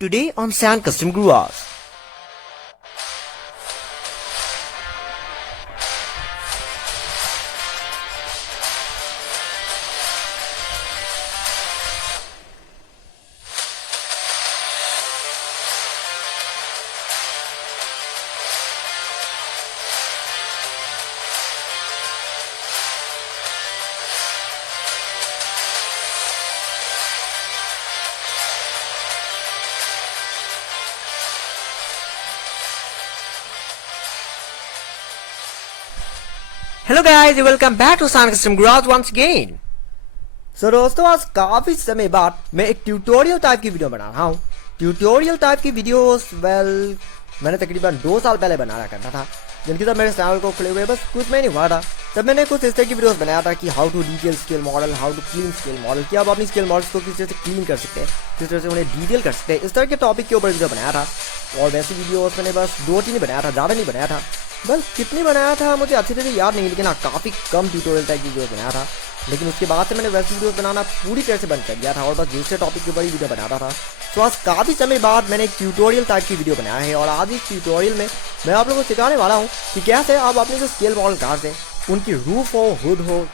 Today on Sand Custom Grooves. Hello guys, welcome back to Sand Custom Grooves once again. So दोस्तों आज काफी समय बाद मैं एक ट्यूटोरियल टाइप की वीडियो बना रहा हूँ. ट्यूटोरियल टाइप की वीडियोस मैंने तकरीबन 2 साल पहले बनाया करता था, जिनकी तब मेरे चैनल को खुले हुए बस कुछ महीने हुआ था. तब मैंने कुछ इस तरह की वीडियोस बनाया था कि how to detail scale model, how to clean scale model, कि आप अपनी स्केल मॉडल्स को किस तरह से क्लीन कर सकते हैं, किस तरह से उन्हें डिटेल कर सकते हैं. इस तरह के टॉपिक के ऊपर वीडियो बनाया था. और वैसी वीडियोस मैंने बस 2-3 ही बनाया था, ज़्यादा नहीं बनाया था. बस कितनी बनाया था मुझे अच्छी तरह से याद नहीं, लेकिन हाँ काफ़ी कम ट्यूटोरियल टाइप की वीडियो बनाया था. लेकिन उसके बाद से मैंने वैसी वीडियो बनाना पूरी तरह से बंद कर दिया था और बस दूसरे टॉपिक के ऊपर ही वीडियो बनाता था. तो आज काफ़ी समय बाद मैंने एक ट्यूटोरियल टाइप की वीडियो बनाया है और आज इस ट्यूटोरियल में मैं आप लोगों को सिखाने वाला हूँ कि कैसे आप अपने जो स्केल मॉडल कार्स हैं, उनकी रूफ हो,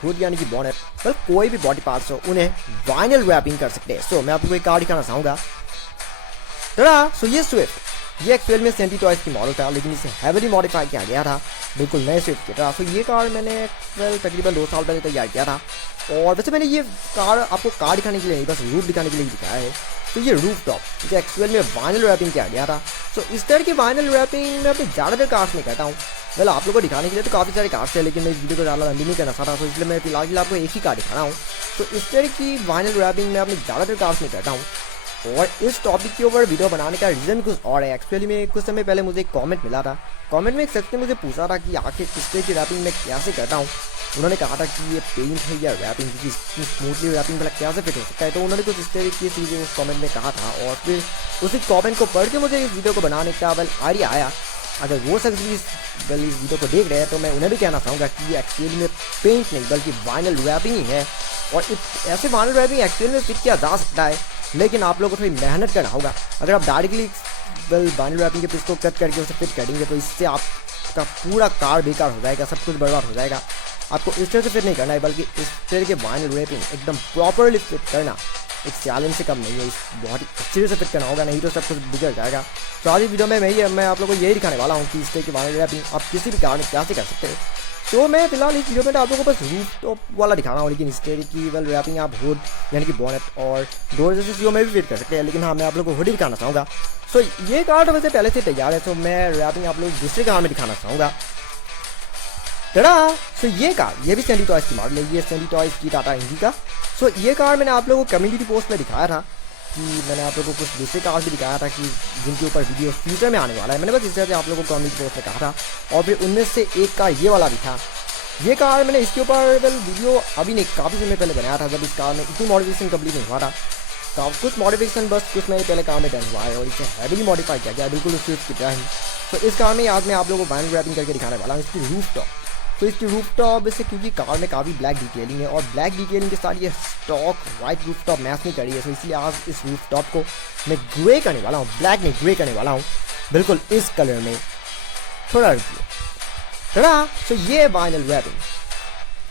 हुड यानी कि बॉनेट, मतलब कोई भी बॉडी पार्ट्स हो, उन्हें वाइनल रैपिंग कर सकते हैं. सो मैं आपको एक कार दिखाना चाहूँगा. सो ये स्विफ्ट, ये एक्चुअल में सेंटी टॉयज की मॉडल था, लेकिन इसे हैवीली मॉडिफाई किया गया था, बिल्कुल नए स्विफ्ट की तरह. तो ये कार मैंने तकरीबन 2 साल पहले तैयार किया था. और वैसे मैंने ये कार आपको कार दिखाने के लिए नहीं, बस रूफ दिखाने के लिए ही दिखाया है. तो ये रूफ टॉप जो एक्चुअल में वाइनल रैपिंग किया गया था. तो इस तरह की वाइनल रैपिंग मैं अपनी ज़्यादातर कार्स में करता हूँ. वेल आप लोगों को दिखाने के लिए तो काफ़ी सारे कार्स हैं, लेकिन मैं इस वीडियो को ज़्यादा लंबी नहीं करना चाहता, तो इसलिए मैं फिलहाल आपको एक ही कार दिखा रहा हूँ. तो इस तरह की वाइनल रैपिंग मैं अपनी ज़्यादातर कार्स में करता हूँ. और इस टॉपिक के ऊपर वीडियो बनाने का रीज़न कुछ और है. एक्चुअली में कुछ समय पहले मुझे एक कमेंट मिला था. कमेंट में एक शख्स ने मुझे पूछा था कि आखिर इस तरह की रैपिंग मैं कैसे करता हूँ. उन्होंने कहा था कि ये पेंट है या रैपिंग, क्योंकि स्मूथली रैपिंग वाला कैसे फिट हो सकता है. तो उन्होंने कुछ इस तरह की चीज़ें उस कमेंट में कहा था और फिर उसी कमेंट को पढ़ के मुझे इस वीडियो को बनाने का आइडिया आया. अगर वो शख्स भी इस वीडियो को देख रहे हैं तो मैं उन्हें भी कहना चाहूँगा कि ये एक्चुअली में पेंट नहीं बल्कि वाइनल रैपिंग ही है. और ऐसे वाइनल रैपिंग एक्चुअली में फिट किया जा सकता है, लेकिन आप लोगों को थोड़ी मेहनत करना होगा. अगर आप डायरेक्टली वाइनल रैपिंग के पीस को कट करके उसे फिट करेंगे तो इससे आपका पूरा कार बेकार हो जाएगा, सब कुछ बर्बाद हो जाएगा. आपको इस तरह से फिट नहीं करना है, बल्कि इस तरह के वाइनल रैपिंग एकदम प्रॉपरली फिट करना एक चैलेंज से कम नहीं है. इस बहुत ही अच्छी तरह से फिट करना होगा, नहीं तो सब कुछ बिगड़ जाएगा. तो आज की वीडियो में मैं आप लोगों को यही दिखाने वाला हूँ कि इस तरह की वाइनल रैपिंग आप किसी भी कार में कैसे कर सकते हैं. तो मैं फिलहाल इस वीडियो में आप लोगों को बस रूफ टॉप वाला दिखा रहा हूँ, लेकिन इस तरह की रैपिंग आप हुड यानी कि बॉनेट और डोर जैसे चीज़ों में भी फिट कर सकते हैं. लेकिन हाँ मैं आप लोगों को हुड ही दिखाना चाहूँगा. सो ये कार तो वैसे पहले से तैयार है, तो मैं रैपिंग आप लोग दूसरे कार में दिखाना चाहूँगा. सो ये कार, ये भी सेंटी टॉयज की मॉडल है. ये सेंटी टॉयज की टाटा इंडी का. सो ये कार मैंने आप लोगों को कम्युनिटी पोस्ट में दिखाया था कि मैंने आप लोगों को कुछ दूसरे कार्स भी दिखाया था कि जिनके ऊपर वीडियो फ्यूचर में आने वाला है. मैंने बस इस तरह से आप लोगों को कम्युनिटी पोस्ट में कहा था. और फिर उनमें से एक कार ये वाला भी था. ये कार मैंने इसके ऊपर वीडियो अभी नहीं, काफ़ी समय पहले बनाया था, जब इस कार में इतनी मॉडिफिकेशन कंप्लीट नहीं हुआ था. कुछ मॉडिफिकेशन बस कुछ महीने पहले कार में डन हुआ है और इसे हैवीली मॉडिफाई किया गया, बिल्कुल उस स्विफ्ट की तरह ही. तो इस कार में आज मैं आप लोगों को वाइनल रैपिंग करके दिखाने वाला हूँ इसकी रूफ टॉप. तो इसकी रूफ टॉप से क्योंकि कार में काफ़ी ब्लैक डिटेलिंग है और ब्लैक डिटेलिंग के साथ ये stock white roof top match नहीं करी है, तो इसलिए आज इस रूफ टॉप को मैं ग्रे करने वाला हूँ, ब्लैक नहीं ग्रे करने वाला हूँ, बिल्कुल इस कलर में. थोड़ा रुकिए. तो ये वाइनल रैपिंग,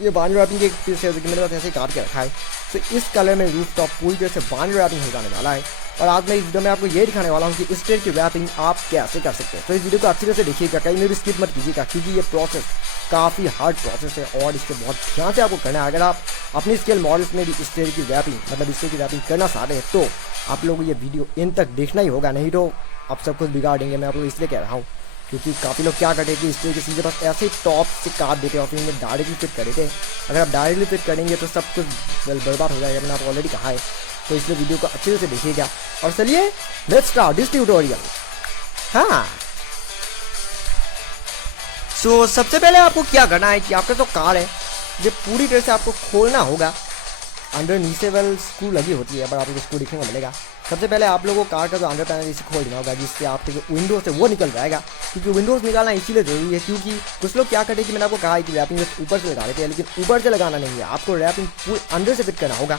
ये वाइनल रैपिंग के पीस है कि मेरे पास ऐसे काट के रखा है. तो इस कलर में रूफ टॉप पूरी तरह से वाइनल रैपिंग हो जाने वाला है. और आज मैं इस वीडियो में आपको ये दिखाने वाला हूँ कि इस तरह की रैपिंग आप कैसे कर सकते हैं. तो इस वीडियो को अच्छी तरह से देखिएगा, कहीं में भी स्किप मत कीजिएगा, क्योंकि ये प्रोसेस काफ़ी हार्ड प्रोसेस है और इससे बहुत ध्यान से आपको करना है. अगर आप अपनी स्केल मॉडल्स में भी इस तरह की रैपिंग, मतलब इस तरह की रैपिंग करना चाहते हैं, तो आप लोगों को ये वीडियो इन तक देखना ही होगा, नहीं तो आप सब कुछ बिगाड़ देंगे. मैं आप लोग इसलिए कह रहा हूँ क्योंकि काफ़ी लोग क्या करते कि इस तरीके से बस ऐसे टॉप से काट देते और फिर इन्हें डायरेक्टली फिट कर देते. अगर आप डायरेक्टली फिट करेंगे तो सब कुछ बर्बाद हो जाएगा, मैंने आपको ऑलरेडी कहा है. तो इसलिए वीडियो को अच्छे से देखिएगा. और चलिए लेट्स स्टार्ट दिस ट्यूटोरियल. हाँ, सो सबसे पहले आपको क्या करना है कि आपका जो कार है ये पूरी तरह से आपको खोलना होगा. अंडर नीचे स्क्रू लगी होती है, पर आपको स्क्रू दिखने को मिलेगा. सबसे पहले आप लोगों को कार का जो अंडर पैनल इसे खोल देना होगा, जिससे आपके जो विंडोज है वो निकल जाएगा. क्योंकि विंडोज निकालना इसीलिए जरूरी है क्योंकि कुछ लोग क्या करते हैं कि मैंने आपको कहा है कि रैपिंग ऊपर से लगा देते हैं, लेकिन ऊपर से लगाना नहीं है, आपको रैपिंग पूरी अंडर से फिट करना होगा.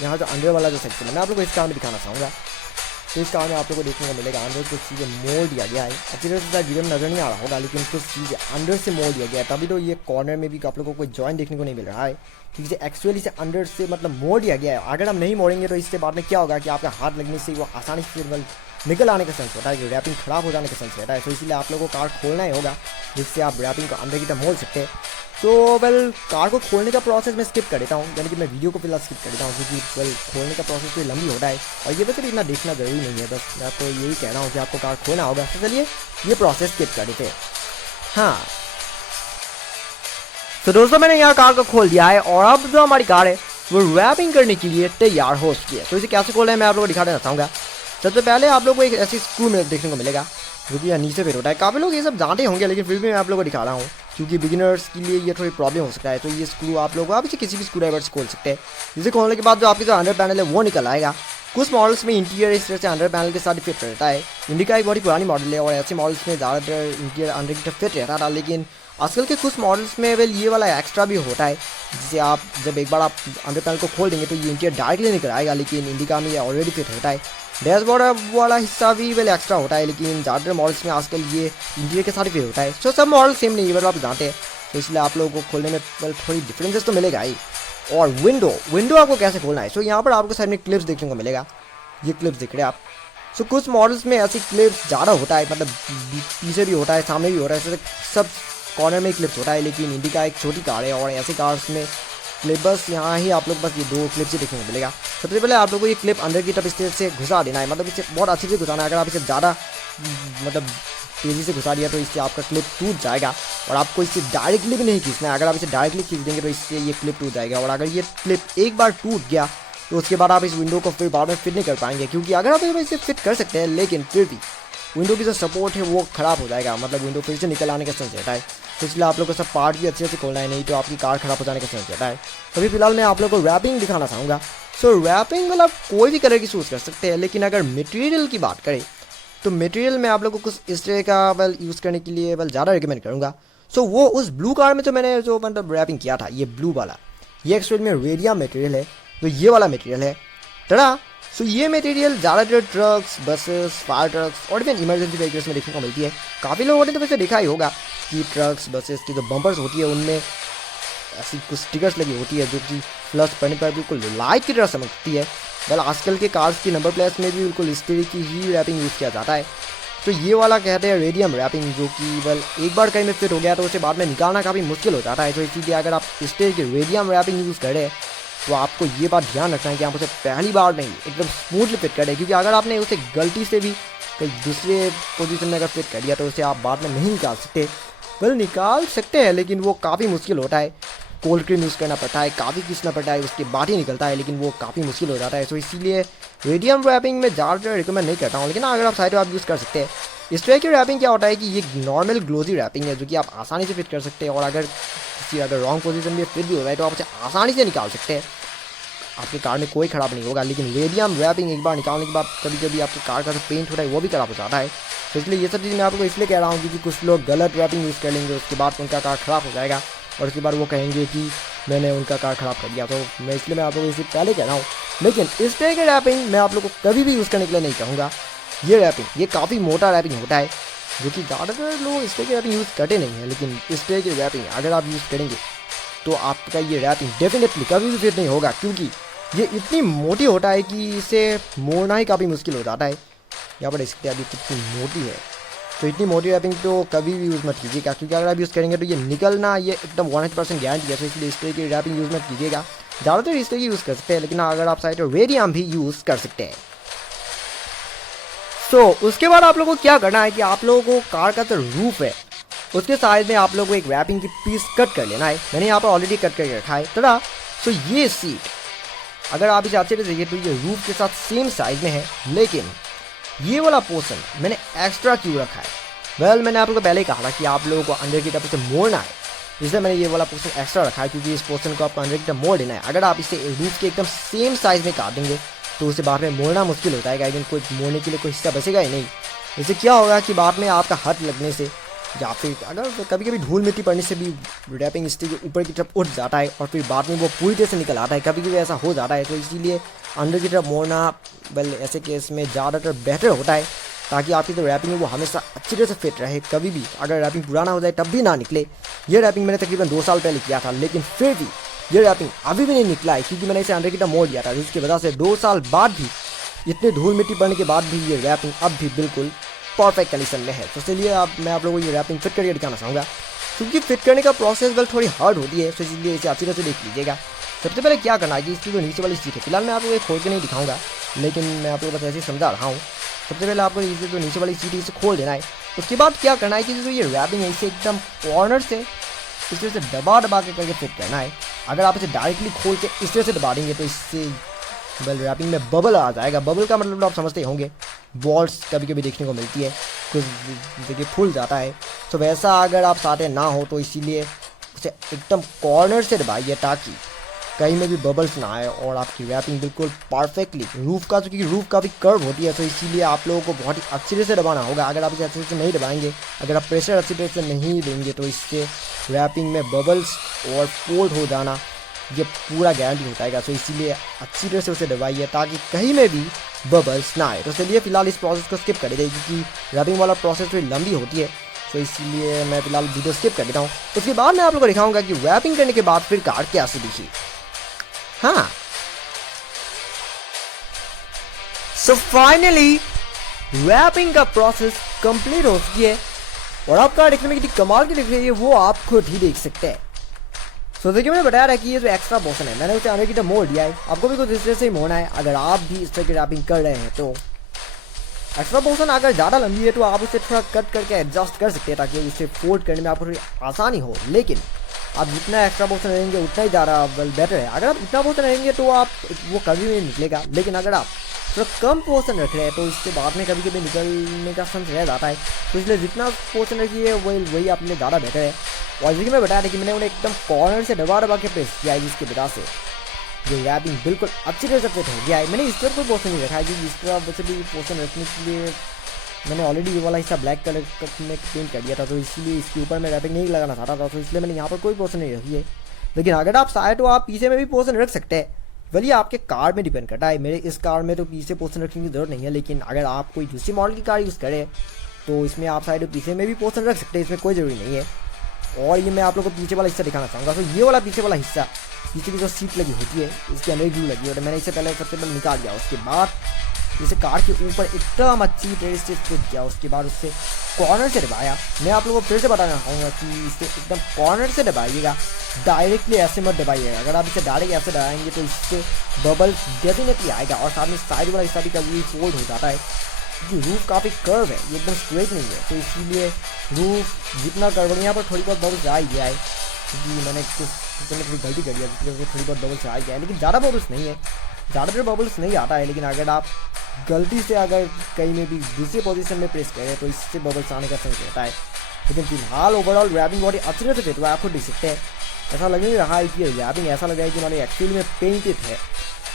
यहाँ जो अंडर वाला जो सेक्शन है मैं आप लोगों को इस कार में दिखाना चाहूँगा. तो इस कार में आप लोगों को देखने को मिलेगा अंदर कुछ चीज़ें मोड़ दिया गया है। अच्छी तरह से वीडियो में नजर नहीं आ रहा होगा, लेकिन कुछ चीज़ें अंदर से मोड़ दिया गया है, तभी तो ये कॉर्नर में भी आप लोगों को कोई जॉइंट देखने को नहीं मिल रहा है, क्योंकि एक्चुअली से अंदर से मतलब मोड़ दिया गया है। अगर हम नहीं मोड़ेंगे तो इससे बाद में क्या होगा कि आपका हाथ लगने से वो आसानी से निकल आने का सेंस होता है, कि रैपिंग खराब हो जाने का सेंस रहता है। तो इसीलिए आप लोगों को कार खोलना ही होगा, जिससे आप रैपिंग को अंदर की तरफ मोड़ सकते हैं। तो कार को खोलने का प्रोसेस मैं स्किप कर देता हूँ, यानी कि मैं वीडियो को फिलहाल स्किप कर देता हूँ, क्योंकि खोलने का प्रोसेस कोई लंबी होता है और ये वैसे भी इतना देखना जरूरी नहीं है। बस मैं आपको यही कह रहा हूँ कि आपको कार खोलना होगा। तो चलिए ये प्रोसेस स्किप कर देते हैं। हाँ, तो दोस्तों मैंने यहाँ कार को खोल दिया है और अब जो हमारी कार है वो रैपिंग करने के लिए तैयार हो चुकी है। तो इसे कैसे खोलना है मैं आप लोगों को दिखा देना चाहूँगा। सबसे पहले आप लोग को एक ऐसी स्क्रू में देखने को मिलेगा जो कि नीचे फिट होता है। काफ़ी लोग ये सब जानते होंगे, लेकिन फिर भी मैं आप लोगों को दिखा रहा हूँ, क्योंकि बिगिनर्स के लिए ये थोड़ी प्रॉब्लम हो सकता है। तो ये स्क्रू आप लोग आप इसे किसी भी स्क्रू ड्राइवर से खोल सकते हैं। इसे खोलने के बाद जो आपकी जो अंडर पैनल है वो निकल आएगा। कुछ मॉडल्स में इंटीरियर इस तरह से अंडर पैनल के साथ फिट रहता है। इंडिका एक बहुत ही पुरानी मॉडल है और ऐसे मॉडल्स में ज़्यादातर इंटीरियर अंडर की तरफ फिट रहता था, लेकिन आजकल के कुछ मॉडल्स में वेल ये वाला एक्स्ट्रा भी होता है, जिसे आप जब एक बार आप अंडर पैनल को खोल देंगे तो ये इंटीरियर डायरेक्टली निकल आएगा। लेकिन इंडिका में ये ऑलरेडी फिट होता है। डैशबोर्ड वाला हिस्सा भी वेल एक्स्ट्रा होता है, लेकिन ज़्यादातर मॉडल्स में आजकल ये इंटीरियर के साथ फिट होता है। सो सब मॉडल सेम नहीं है, वेल आप जानते हैं। तो इसलिए आप लोगों को खोलने में वेल थोड़ी डिफरेंसेस तो मिलेगा ही। और विंडो आपको कैसे खोलना है। सो यहाँ पर आपको साइड में क्लिप्स देखने को मिलेगा, ये क्लिप्स दिख रहे हैं आप। सो कुछ मॉडल्स में ऐसी क्लिप्स ज़्यादा होता है, मतलब पीछे भी होता है, सामने भी होता है, सब कॉर्नर में क्लिप्स होता है। लेकिन इंडिका एक छोटी कार है और ऐसे कार्स में क्लिप बस यहाँ ही आप लोग बस ये 2 क्लिप्स ही देखने को मिलेगा। सबसे पहले आप लोग को ये क्लिप अंदर की तरफ इस तरह से घुसा देना है, मतलब इसे बहुत अच्छे से घुसाना है। अगर आप इसे ज़्यादा मतलब तेज़ी से घुसा दिया तो इससे आपका क्लिप टूट जाएगा और आपको इससे डायरेक्टली भी नहीं खींचना है। अगर आप इसे डायरेक्टली खींच देंगे तो इससे ये क्लिप टूट जाएगा और अगर ये क्लिप एक बार टूट गया तो उसके बाद आप इस विंडो को फिर बाद में फिट नहीं कर पाएंगे, क्योंकि अगर आप इसे फिट कर सकते हैं लेकिन फिर भी विंडो की जो सपोर्ट है वो ख़राब हो जाएगा, मतलब विंडो फिर से निकल आने का चांस रहता है। तो इसलिए आप लोग को सब पार्ट भी अच्छे से खोलना है, नहीं तो आपकी कार खराब हो जाने का चांस रहता है। अभी फिलहाल मैं आप लोग को रैपिंग दिखाना चाहूँगा। सो रैपिंग मतलब कोई भी कलर की चूज़ कर सकते हैं, लेकिन अगर मटेरियल की बात करें तो मटेरियल में आप लोग को कुछ इस तरह का वेल यूज़ करने के लिए वेल ज़्यादा रिकमेंड करूँगा। सो वो उस ब्लू कार में जो मैंने जो मतलब रैपिंग किया था, ये ब्लू वाला, ये एक्चुअली में रेडियम मटेरियल है। तो ये वाला मटेरियल है टड़ा। सो ये मटेरियल ज़्यादातर ट्रक्स, बसेस, फायर ट्रक्स और इवन इमरजेंसी व्हीकल्स में देखने को मिलती है। काफ़ी लोगों ने तो वैसे देखा ही होगा कि ट्रक्स, बसेस की जो बम्पर्स होती है उनमें ऐसी कुछ स्टिकर्स लगी होती है जो कि फ्लश पड़ने पर बिल्कुल लाइट की तरह चमकती है। वेल आजकल के कार्स की नंबर प्लेट्स में भी बिल्कुल इस तरह की ही रैपिंग यूज़ किया जाता है। तो ये वाला कहते हैं रेडियम रैपिंग, जो कि वेल एक बार कहीं में फिट हो गया तो उसे बाद में निकालना काफ़ी मुश्किल हो जाता है। तो इसीलिए अगर आप इस तरह की रेडियम रैपिंग यूज़ करें तो आपको ये बात ध्यान रखना है कि आप उसे पहली बार नहीं एकदम स्मूथली फिट करें, क्योंकि अगर आपने उसे गलती से भी कहीं दूसरे पोजीशन में अगर फिट कर दिया तो उसे आप बाद में नहीं निकाल सकते। वेल निकाल सकते हैं लेकिन वो काफ़ी मुश्किल होता है। कोल्ड क्रीम यूज़ करना पड़ता है, काफ़ी खींचना पड़ता है, उसके बाद ही निकलता है, लेकिन वो काफ़ी मुश्किल हो जाता है। तो इसीलिए रेडियम रैपिंग में ज़्यादातर रिकमेंड नहीं करता हूँ, लेकिन अगर आप साइड आप यूज़ कर सकते हैं। इस तरह की रैपिंग क्या होता है कि ये नॉर्मल ग्लोजी रैपिंग है जो कि आप आसानी से फिट कर सकते हैं और अगर रॉन्ग पोजीशन में फिट भी हो जाए तो आप उसे आसानी से निकाल सकते हैं, आपकी कार में कोई ख़राब नहीं होगा। लेकिन रेडियम रैपिंग एक बार निकालने के बाद कभी कभी आपकी कार का जो पेंट होता है वो भी ख़राब हो जाता है। तो इसलिए ये सब चीज़ मैं आपको इसलिए कह रहा हूँ क्योंकि कुछ लोग गलत रैपिंग यूज़ कर लेंगे, उसके बाद उनका कार ख़राब हो जाएगा और उसके बाद वो कहेंगे कि मैंने उनका कार ख़राब कर दिया। तो मैं इसलिए मैं आप लोगों को इससे पहले कह रहा हूँ। लेकिन इस तरह के रैपिंग मैं आप लोग को कभी भी यूज़ करने के लिए नहीं कहूँगा। ये रैपिंग ये काफ़ी मोटा रैपिंग होता है जो कि ज़्यादातर लोग इस तरह की रैपिंग यूज़ करते नहीं हैं, लेकिन इस तरह की रैपिंग अगर आप यूज़ करेंगे तो आपका ये रैपिंग डेफिनेटली कभी भी फिट नहीं होगा, क्योंकि ये इतनी मोटी होता है कि इसे मोड़ना ही काफ़ी मुश्किल हो जाता है। यहाँ पर इसकी अभी कितनी मोटी है, तो इतनी मोटी रैपिंग तो कभी भी यूज़ मत कीजिएगा, क्योंकि अगर आप यूज़ करेंगे तो ये निकलना ये एकदम 100% गारंटी है। तो इसलिए इस तरह की रैपिंग यूज़ मत कीजिएगा। ज़्यादातर इस तरह की यूज़ कर सकते हैं, लेकिन अगर आप चाहे तो रेडियम भी यूज़ कर सकते हैं। तो उसके बाद आप लोगों को क्या करना है कि आप लोगों को कार का जो रूफ है उसके साइड में आप लोगों को एक रैपिंग की पीस कट कर लेना है। मैंने यहाँ पर ऑलरेडी कट करके रखा है थोड़ा। तो ये सीट अगर आप इसे अच्छे से देखिए तो ये रूफ के साथ सेम साइज में है, लेकिन ये वाला पोर्शन मैंने एक्स्ट्रा क्यों रखा है। वेल मैंने आप लोगों को पहले ही कहा था कि आप लोगों को अंदर की तरफ से मोड़ना है, इसलिए मैंने ये वाला पोर्शन एक्स्ट्रा रखा है, क्योंकि इस पोर्शन को आपको अंदर की तरफ मोड़ देना है। अगर आप इसे रूफ के एकदम सेम साइज में काट देंगे तो उसे बाद में मोड़ना मुश्किल होता है, लेकिन कोई मोड़ने के लिए कोई हिस्सा बचेगा ही नहीं। इससे क्या होगा कि बाद में आपका हाथ लगने से या फिर अगर कभी कभी धूल मिट्टी पड़ने से भी रैपिंग स्टिक ऊपर की तरफ उठ जाता है और फिर बाद में वो पूरी तरह से निकल आता है, कभी कभी ऐसा हो जाता है। तो इसीलिए अंदर की तरफ मोड़ना ऐसे केस में ज़्यादातर बेहतर होता है, ताकि आपकी जो रैपिंग है वो हमेशा अच्छी तरह से फिट रहे, कभी भी अगर रैपिंग पुराना हो जाए तब भी ना निकले। ये रैपिंग मैंने तकरीबन 2 साल पहले किया था, लेकिन फिर भी ये रैपिंग अभी भी नहीं निकला है, क्योंकि मैंने इसे अंदर की तरफ मोड़ दिया था, जिसकी वजह से 2 साल बाद भी इतने धूल मिट्टी पड़ने के बाद भी ये रैपिंग अब भी बिल्कुल परफेक्ट कंडीशन में है। तो चलिए मैं आप लोगों को ये रैपिंग फिट करके दिखाना चाहूँगा, क्योंकि फिट करने का प्रोसेस थोड़ी हार्ड होती है, तो इसलिए इसे अच्छी तरह से देख लीजिएगा। सबसे पहले क्या करना है कि इसकी जो नीचे वाली सीट है, फिलहाल मैं आप लोगों को खोल के नहीं दिखाऊंगा, लेकिन मैं आप लोगों को बस ऐसे समझा रहा हूँ। सबसे पहले आपको इसे जो नीचे वाली सीट है इसे खोल देना है। उसके बाद क्या करना है कि जो ये रैपिंग है इसे एकदम कॉर्नर से इस तरह से दबा के करके फिट करना है। अगर आप इसे डायरेक्टली खोल के इस तरह से दबा देंगे तो इससे रैपिंग में बबल आ जाएगा। बबल का मतलब आप समझते होंगे, बॉल्स कभी कभी देखने को मिलती है, कुछ जगह फूल जाता है। तो वैसा अगर आप चाहते ना हो तो इसीलिए उसे एकदम कॉर्नर से दबाइए, ताकि कहीं में भी बबल्स ना आए और आपकी रैपिंग बिल्कुल परफेक्टली रूफ का, क्योंकि रूफ काफ़ी कर्व होती है, तो इसीलिए आप लोगों को बहुत ही अच्छी तरह से दबाना होगा। अगर आप इसे अच्छे से नहीं दबाएंगे, अगर आप प्रेशर अच्छी तरह से नहीं देंगे, तो इससे रैपिंग में बबल्स और फोल्ड हो जाना ये पूरा गारंटी होता है। तो इसीलिए अच्छी तरह से उसे दबाइए ताकि कहीं में भी बबल्स ना आए। तो चलिए फिलहाल इस प्रोसेस को स्किप कर देते हैं, क्योंकि रैपिंग वाला प्रोसेस थोड़ी लंबी होती है, तो इसीलिए मैं फिलहाल वीडियो स्किप कर देता हूँ। उसके बाद मैं आप लोगों को दिखाऊंगा कि रैपिंग करने के बाद फिर कार कैसे दिखी। हाँ, सो फाइनली रैपिंग का प्रोसेस कंप्लीट हो चुकी है और आप कार देखने में कितनी कमाल की दिख रही है वो आप खुद ही देख सकते हैं। तो देखिए मैंने बताया था कि ये जो एक्स्ट्रा पोर्शन है मैंने उसे आने की तरफ मोड़ दिया है, आपको भी कुछ इस तरह से ही मोड़ना है। अगर आप भी इस तरह की रैपिंग कर रहे हैं तो एक्स्ट्रा पोर्शन अगर ज़्यादा लंबी है तो आप उसे थोड़ा कट करके एडजस्ट कर सकते हैं, ताकि उसे फोल्ड करने में आपको थोड़ी आसानी हो। लेकिन आप जितना एक्स्ट्रा पोर्शन रहेंगे उतना ही ज़्यादा बेटर है। अगर आप इतना पोर्शन रहेंगे तो आप वो कभी नहीं निकलेगा, लेकिन अगर आप थोड़ा कम पोर्शन रख रहे हैं तो इससे बाद में कभी कभी निकलने का चांस रह जाता है। तो इसलिए जितना पोर्शन रखिए वही आपके लिए ज़्यादा बेटर है। और जैसे कि मैं बताया था कि मैंने उन्हें एकदम कॉर्नर से दबा के प्रेस किया है, जिसकी वजह से जो रैपिंग बिल्कुल अच्छी तरह से फिट हो गया है। मैंने इस तरह कोई पोर्शन नहीं रखा है, क्योंकि इस तरह वैसे भी पोर्शन रखने के लिए मैंने ऑलरेडी ये वाला हिस्सा ब्लैक कलर में पेंट कर दिया था, तो इसलिए इसके ऊपर मैं रैपिंग नहीं लगाना चाहता था, तो इसलिए मैंने यहाँ पर कोई पोर्शन नहीं रखी है। लेकिन अगर आप चाहे तो आप पीछे में भी पोर्शन रख सकते हैं, वही आपके कार में डिपेंड करता है। मेरे इस कार में तो पीछे पोर्शन रखने की जरूरत नहीं है, लेकिन अगर आप कोई दूसरी मॉडल की कार यूज़ करें तो इसमें आप शायद पीछे में भी पोर्शन रख सकते हैं, इसमें कोई ज़रूरी नहीं है। और ये मैं आप लोगों को पीछे वाला हिस्सा दिखाना चाहूँगा। तो ये वाला पीछे वाला हिस्सा, पीछे की जो सीट लगी होती है इसके अंदर ग्लू लगी है, और मैंने इसे सबसे पहले निकाल दिया। उसके बाद इसे कार के ऊपर एकदम अच्छी तरह से फिट किया, उसके बाद उससे कॉर्नर से दबाया। मैं आप लोगों को फिर से बताना चाहूँगा कि इसे एकदम कॉर्नर से दबाइएगा, डायरेक्टली ऐसे मत दबाइएगा। अगर आप इसे डायरेक्ट ऐसे दबाएंगे तो इससे बबल डेफिनेटली आएगा, और साथ में साइड वाला हिस्सा भी कभी फोल्ड हो जाता है, क्योंकि रूफ काफ़ी कर्व है, ये एकदम स्ट्रेट नहीं है। तो इसीलिए रूफ जितना कर्व है, यहाँ पर थोड़ी बहुत बबल्स आ गया है, क्योंकि मैंने थोड़ी गलती कर दिया, जिसकी वजह से थोड़ी बहुत बबल्स आ गया है, लेकिन ज़्यादा बबल्स नहीं है, ज़्यादातर बबल्स नहीं आता है। लेकिन अगर आप गलती से अगर कहीं में भी दूसरी पोजीशन में प्रेस करें तो इससे बबल्स आने का चांस रहता है। लेकिन फिलहाल ओवरऑल रैपिंग बहुत ही अच्छी तरह से फिट हुआ है, आप खुद देख सकते हैं। ऐसा लग नहीं रहा है कि रैपिंग ऐसा लग रहा है कि मैंने एक्चुअली में पेंटेड है,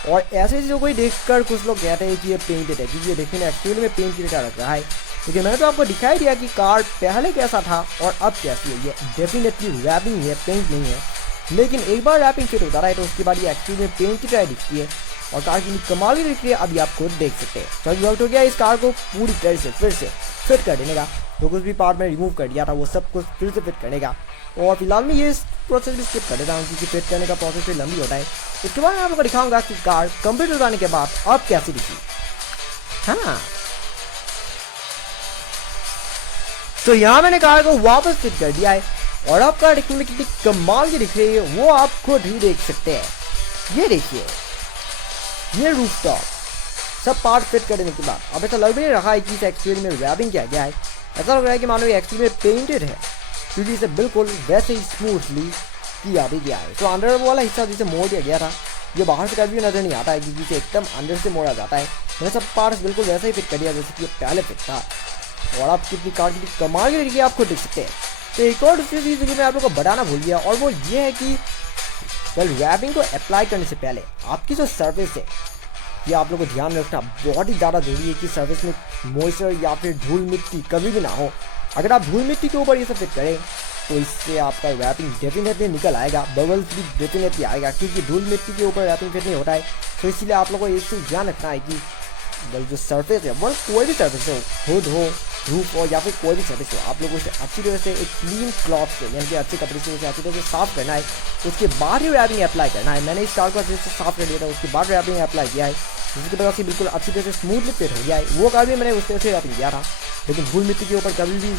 और ऐसे चीज़ों को ही देखकर कुछ लोग कहते हैं कि ये पेंटेड है, क्योंकि ये देखने में एक्चुअली में पेंटेड का लग रहा है। लेकिन मैंने तो आपको दिखाई दिया कि कार पहले कैसा था और अब कैसी है। ये डेफिनेटली रैपिंग है, पेंट नहीं है। लेकिन एक बार रैपिंग फिट होता है तो उसके बाद ये एक्चुअली में पेंट की तरह दिखती है, और कार की कमाल ही दिख रही है। अभी आप खुद देख सकते हैं। तो वक्त हो गया इस कार को पूरी तरह से फिर से फिट कर देने का। जो कुछ भी पार्ट में रिमूव कर दिया था वो सब कुछ फिर से फिट करने का। और फिलहाल मैं ये प्रोसेस भी स्किप कर देता हूँ, क्योंकि फिट करने का प्रोसेस भी लंबी होता है। इसके बाद मैं आपको दिखाऊंगा कि कार कंप्लीट हो जाने के बाद अब कैसी दिखी। हाँ, तो यहाँ मैंने कार को वापस फिट कर दिया है, और अब कार दिखने में कितनी कमाल की दिख रही है वो आप खुद ही देख सकते हैं। ये देखिए, ये रूफटॉप सब पार्ट फिट करने के बाद अब ऐसा लग भी नहीं रहा है कि इसे एक्चुअली में रैपिंग किया गया है। ऐसा लग रहा है कि मानो ये एक्चुअली में पेंटेड है, क्योंकि इसे बिल्कुल वैसे ही स्मूथली किया भी गया है। तो अंदर वाला हिस्सा जिसे मोड़ दिया गया था ये बाहर से कभी नजर नहीं आता है, क्योंकि इसे एकदम अंदर से मोड़ा जाता है। मैंने सब पार्ट्स बिल्कुल वैसे ही फिट कर दिया जैसे कि ये पहले फिट था, और आप कितनी कार की कमाल की तरीके आपको देख सकते हैं। तो एक और दूसरी चीज़ जो मैं आप लोग को बताना भूल गया, और वो ये है कि रैपिंग को अप्लाई करने से पहले आपकी जो सर्फेस है ये आप लोग को ध्यान रखना बहुत ही ज़्यादा जरूरी है कि सर्फेस में मॉइस्चर या फिर धूल मिट्टी कभी भी ना हो। अगर आप धूल मिट्टी के ऊपर ये सब फिट करें तो इससे आपका रैपिंग डेफिनेटली निकल आएगा, बबल्स भी डेफिनेटली आएगा, क्योंकि धूल मिट्टी के ऊपर रैपिंग फिट नहीं होता है। तो इसलिए आप लोगों को एक चीज़ ध्यान रखना है कि जो सरफेस है वो कोई भी सरफेस हो, हुड हो, रूफ हो या फिर कोई भी सरफेस हो, आप लोगों को अच्छी तरह से एक क्लीन क्लॉथ से यानी कि अच्छे कपड़े से अच्छी तरह से साफ करना है, उसके बाद ही रैपिंग अप्लाई करना है। मैंने इस कार को अच्छे से साफ कर दिया था, उसके बाद रैपिंग अप्लाई किया है, जिसकी वजह से बिल्कुल अच्छी तरह से स्मूथली फिट हो गया है। वो कार भी मैंने उस तरह से रैपिंग किया था, लेकिन धूल मिट्टी के ऊपर कभी भी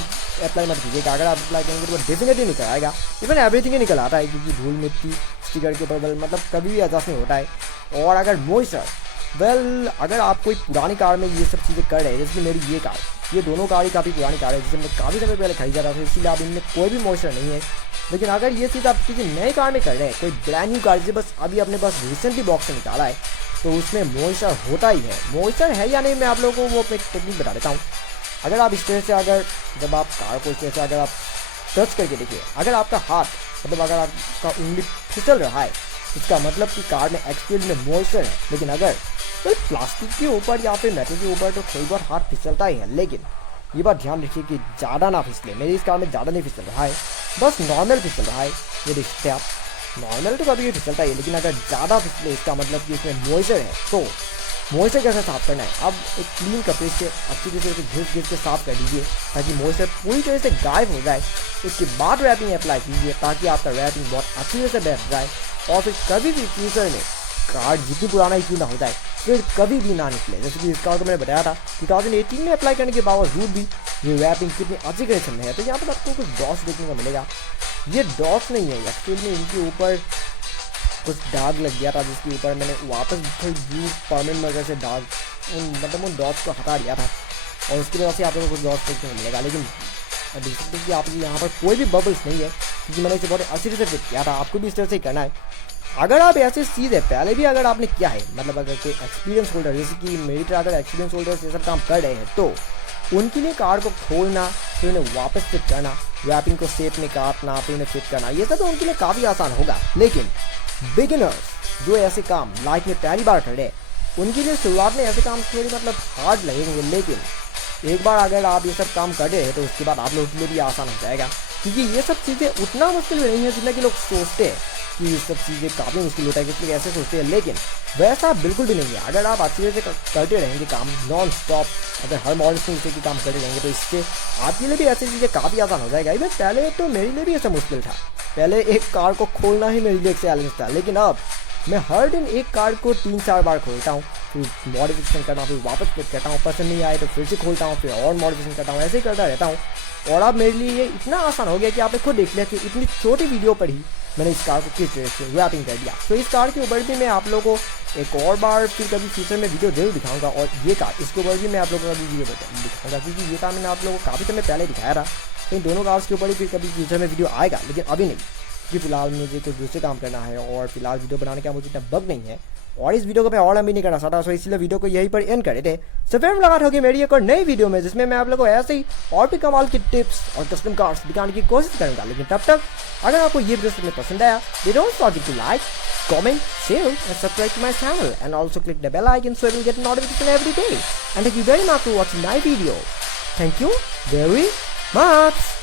अप्लाई मत कीजिएगा। अगर आप अप्लाई करेंगे तो डेफिनेटली निकल आएगा, इवन एवरीथिंग ही निकल आता है, क्योंकि धूल मिट्टी स्टिकर के ऊपर मतलब कभी भी एडजस्ट नहीं होता है। और अगर मॉइस्चर अगर आप कोई पुरानी कार में ये सब चीज़ें कर रहे हैं, जैसे कि मेरी ये कार, ये दोनों कार ही काफ़ी पुरानी कार है, जिसे मैं काफ़ी समय पहले खरीदा था, तो इसीलिए आप इनमें कोई भी मॉइस्चर नहीं है। लेकिन अगर ये चीज़ आप किसी नई कार में कर रहे हैं, कोई ब्रांड न्यू कार जिसे बस अभी अपने पास रिसेंटली बॉक्स से निकाला है, तो उसमें मॉइस्चर होता ही है। मॉइस्चर है या नहीं, मैं आप लोगों को वो एक टेक्निक बता देता हूँ। अगर आप इस तरह से जब आप कार को इस तरह से अगर आप टच करके देखिए, अगर आपका हाथ मतलब अगर आपका उंगली फिसल रहा है, इसका मतलब कि कार में एक्चुअल में मॉइस्चर है। लेकिन अगर तो प्लास्टिक के ऊपर या फिर मेटल के ऊपर तो कई बार हाथ फिसलता ही है, लेकिन ये बात ध्यान रखिए कि ज़्यादा ना फिसले। मेरी इस कार में ज़्यादा नहीं फिसल रहा है, बस नॉर्मल फिसल रहा है। ये देखते हैं आप, नॉर्मल तो कभी भी फिसलता है, लेकिन अगर ज़्यादा फिसले इसका मतलब कि इसमें मॉइस्चर है। तो मॉइस्चर कैसे साफ़ करना है, अब एक क्लीन कपड़े से अच्छी तरह से घिस के साफ़ कर दीजिए ताकि मॉइस्चर पूरी तरह से गायब हो जाए। उसके बाद रैपिंग अप्लाई कीजिए ताकि आपका रैपिंग बहुत अच्छी तरह से बैठ जाए, और फिर कभी भी फ्यूचर में कार जितनी पुराना ही क्यों ना हो जाए फिर कभी भी ना निकले। जैसे कि इस कार को मैंने बताया था 2018 में अप्लाई करने के बावजूद भी ये रैपिंग कितनी अच्छी कंडीशन में है। तो यहाँ पर आपको कुछ डॉट्स देखने को मिलेगा, ये डॉट्स नहीं है, एक्चुअली में इनके ऊपर कुछ दाग लग गया था, जिसके ऊपर मैंने वापस फिर ब्लू परमानेंट वजह से दाग उन डॉट्स को हटा दिया था, और उसकी वजह से आप लोगों को कुछ डॉट्स देखने को मिलेगा। लेकिन देख सकते हैं कि आप यहाँ पर कोई भी बबल्स नहीं है, क्योंकि मैंने इसे बहुत अच्छी तरह से फिट किया था। आपको भी इस तरह से ही करना है। अगर आप ऐसे चीज़ें पहले भी अगर आपने किया है, मतलब अगर कोई एक्सपीरियंस होल्डर जैसे कि मेरी तरह अगर एक्सपीरियंस होल्डर ये सब काम कर रहे हैं, तो उनके लिए कार को खोलना फिर उन्हें वापस फिट करना, रैपिंग को शेप में काटना फिर उन्हें फिट करना, ये सब तो उनके लिए काफ़ी आसान होगा। लेकिन बिगिनर्स जो ऐसे काम लाइफ में पहली बार कर रहे हैं, उनके लिए शुरुआत में ऐसे काम थोड़ी मतलब हार्ड लगेंगे, लेकिन एक बार अगर आप ये सब काम कर रहे हैं तो उसके बाद आप लोगों के लिए भी आसान हो जाएगा, क्योंकि ये सब चीज़ें उतना मुश्किल नहीं है जितना कि लोग सोचते हैं कि ये सब चीज़ें काफ़ी मुश्किल होता है, इसलिए ऐसे सोचते हैं। लेकिन वैसा बिल्कुल भी नहीं है। अगर आप अच्छी तरह से करते रहेंगे काम नॉन स्टॉप, अगर हर मॉडल से की काम करते रहेंगे, तो इससे आपके लिए भी ऐसी चीज़ें काफ़ी आसान हो जाएगा। इवन पहले तो मेरे लिए भी ऐसा मुश्किल था, पहले एक कार को खोलना ही मेरे लिए एक चैलेंज था, लेकिन अब मैं हर दिन एक कार को 3-4 बार खोलता हूँ, फिर मॉडिफिकेशन करता हूँ, फिर वापस फिट करता हूँ, पसंद नहीं आए तो फिर से खोलता हूँ, फिर और मॉडिफिकेशन करता हूँ, ऐसे ही करता रहता हूँ। और अब मेरे लिए ये इतना आसान हो गया कि आपने खुद देख लिया कि इतनी छोटी वीडियो पर ही मैंने इस कार को किस तरह से रैपिंग कर दिया। तो इस कार के ऊपर भी मैं आप लोगों को एक और बार फिर कभी फ्यूचर में वीडियो जरूर दिखाऊंगा, और ये कार इसके ऊपर भी मैं आप लोगों को अभी वीडियो दिखाऊंगा, क्योंकि ये कार मैंने आप लोगों को काफ़ी समय पहले दिखाया था। तो इन दोनों कार्स के ऊपर ही फिर कभी फ्यूचर में वीडियो आएगा, लेकिन अभी नहीं, क्योंकि फिलहाल मुझे कुछ दूसरे काम करना है, और फिलहाल वीडियो बनाने का मुझे इतना बग नहीं है, और इस वीडियो को मैं और लंबी नहीं करना चाहता, सो इसलिए वीडियो को यहीं पर एंड कर देते। सो फिर मुलाकात होगी मेरी एक और नई वीडियो में, जिसमें मैं आप लोगों को ऐसे ही और भी कमाल की टिप्स और कस्टम कार्ड्स दिखाने की कोशिश करूंगा। लेकिन तब तक अगर आपको ये वीडियो पसंद आया, don't forget to like, comment, share and subscribe to my channel, and also click the bell icon so you will get notification every day. And thank you very much for watching my video. Thank you very much.